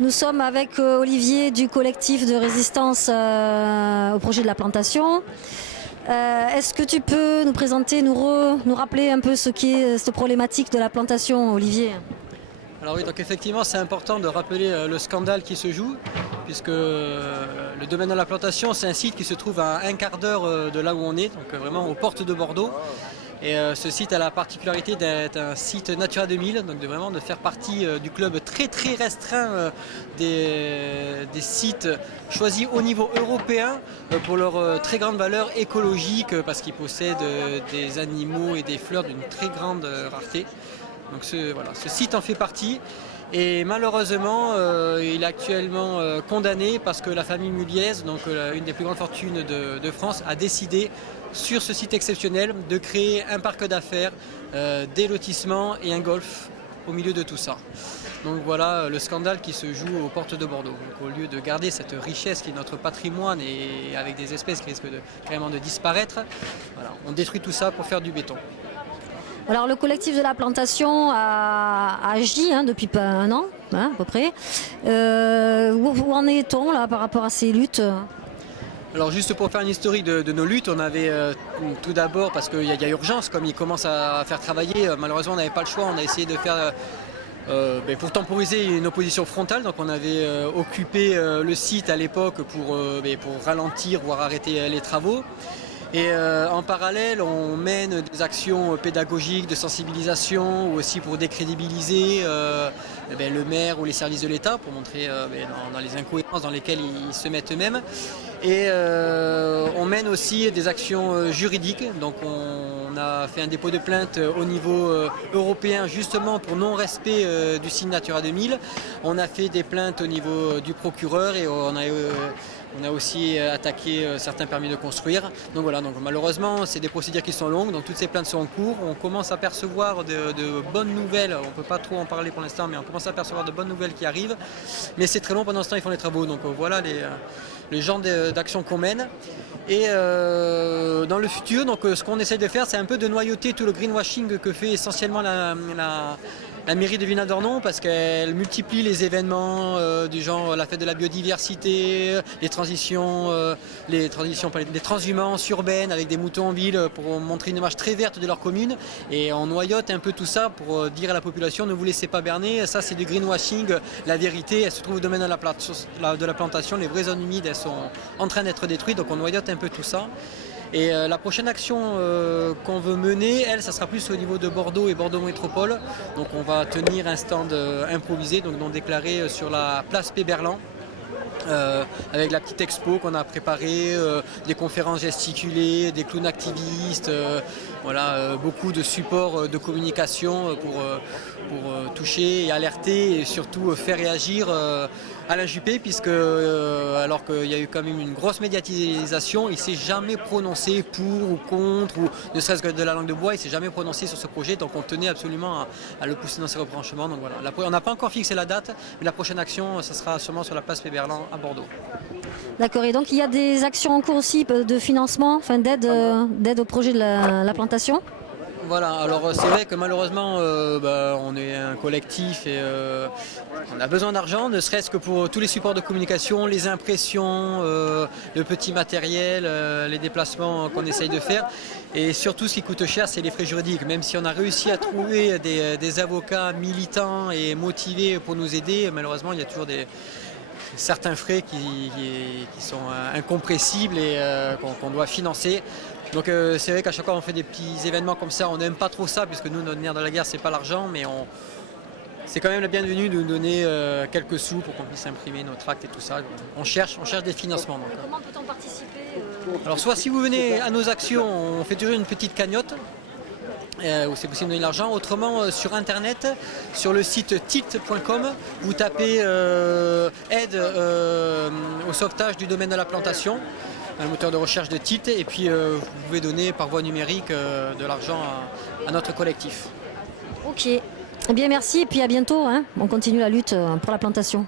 Nous sommes avec Olivier du collectif de résistance au projet de la plantation. Est-ce que tu peux nous présenter, nous rappeler un peu ce qu'est cette problématique de la plantation, Olivier? Alors oui, donc effectivement c'est important de rappeler le scandale qui se joue, puisque le domaine de la plantation c'est un site qui se trouve à un quart d'heure de là où on est, donc vraiment aux portes de Bordeaux. Et ce site a la particularité d'être un site Natura 2000, donc de faire partie du club très très restreint des sites choisis au niveau européen pour leur très grande valeur écologique, parce qu'ils possèdent des animaux et des fleurs d'une très grande rareté. Donc ce site en fait partie. Et malheureusement, il est actuellement condamné parce que la famille Muliez, donc une des plus grandes fortunes de France, a décidé sur ce site exceptionnel de créer un parc d'affaires, des lotissements et un golf au milieu de tout ça. Donc voilà le scandale qui se joue aux portes de Bordeaux. Donc, au lieu de garder cette richesse qui est notre patrimoine et avec des espèces qui risquent carrément de disparaître, voilà, on détruit tout ça pour faire du béton. Alors le collectif de la plantation a agi depuis un an, à peu près. Où en est-on là par rapport à ces luttes? Alors juste pour faire une historique de nos luttes, on avait tout d'abord, parce qu'il y a urgence, comme ils commencent à faire travailler, malheureusement on n'avait pas le choix, on a essayé de faire, pour temporiser une opposition frontale, donc on avait occupé le site à l'époque pour ralentir, voire arrêter les travaux. Et en parallèle, on mène des actions pédagogiques, de sensibilisation, ou aussi pour décrédibiliser le maire ou les services de l'État, pour montrer dans les incohérences dans lesquelles ils se mettent eux-mêmes. Et on mène aussi des actions juridiques. Donc on a fait un dépôt de plainte au niveau européen, justement pour non-respect du signe Natura 2000. On a fait des plaintes au niveau du procureur et on a aussi attaqué certains permis de construire. Donc voilà, donc malheureusement, c'est des procédures qui sont longues, donc toutes ces plaintes sont en cours. On commence à percevoir de bonnes nouvelles, on ne peut pas trop en parler pour l'instant, mais on commence à percevoir de bonnes nouvelles qui arrivent. Mais c'est très long, pendant ce temps, ils font les travaux. Donc voilà les genres d'actions qu'on mène. Et dans le futur, donc, ce qu'on essaie de faire, c'est un peu de noyauter tout le greenwashing que fait essentiellement la mairie de Villeneuve-d'Ornon, parce qu'elle multiplie les événements du genre la fête de la biodiversité, les transhumances urbaines avec des moutons en ville pour montrer une image très verte de leur commune. Et on noyote un peu tout ça pour dire à la population: ne vous laissez pas berner, ça c'est du greenwashing, la vérité elle se trouve au domaine de la plantation, les vraies zones humides elles sont en train d'être détruites, donc on noyote un peu tout ça. Et la prochaine action qu'on veut mener, ça sera plus au niveau de Bordeaux et Bordeaux Métropole. Donc on va tenir un stand improvisé, donc non déclaré sur la place Péberlan. Avec la petite expo qu'on a préparée, des conférences gesticulées, des clowns activistes, beaucoup de supports de communication pour toucher et alerter et surtout faire réagir Alain Juppé, puisque alors qu'il y a eu quand même une grosse médiatisation, il ne s'est jamais prononcé pour ou contre, ou ne serait-ce que de la langue de bois, il ne s'est jamais prononcé sur ce projet, donc on tenait absolument à le pousser dans ses retranchements. Donc voilà. On n'a pas encore fixé la date, mais la prochaine action, ça sera sûrement sur la place Péberlan à Bordeaux. D'accord, et donc il y a des actions en cours aussi de financement, d'aide au projet de la plantation? Voilà, alors c'est vrai que malheureusement on est un collectif et on a besoin d'argent, ne serait-ce que pour tous les supports de communication, les impressions, le petit matériel, les déplacements qu'on essaye de faire. Et surtout ce qui coûte cher, c'est les frais juridiques. Même si on a réussi à trouver des avocats militants et motivés pour nous aider, malheureusement il y a toujours certains frais qui sont incompressibles et qu'on doit financer. Donc c'est vrai qu'à chaque fois on fait des petits événements comme ça, on n'aime pas trop ça, puisque nous notre nerf de la guerre c'est pas l'argent, mais c'est quand même la bienvenue de nous donner quelques sous pour qu'on puisse imprimer nos tracts et tout ça. On cherche des financements. Donc. Comment peut-on participer Alors soit si vous venez à nos actions, on fait toujours une petite cagnotte, où c'est possible de donner de l'argent. Autrement sur internet, sur le site tilt.com, vous tapez aide au sauvetage du domaine de la plantation, un moteur de recherche de Tilt, et puis vous pouvez donner par voie numérique de l'argent à notre collectif. Ok, eh bien merci et puis à bientôt, on continue la lutte pour la plantation.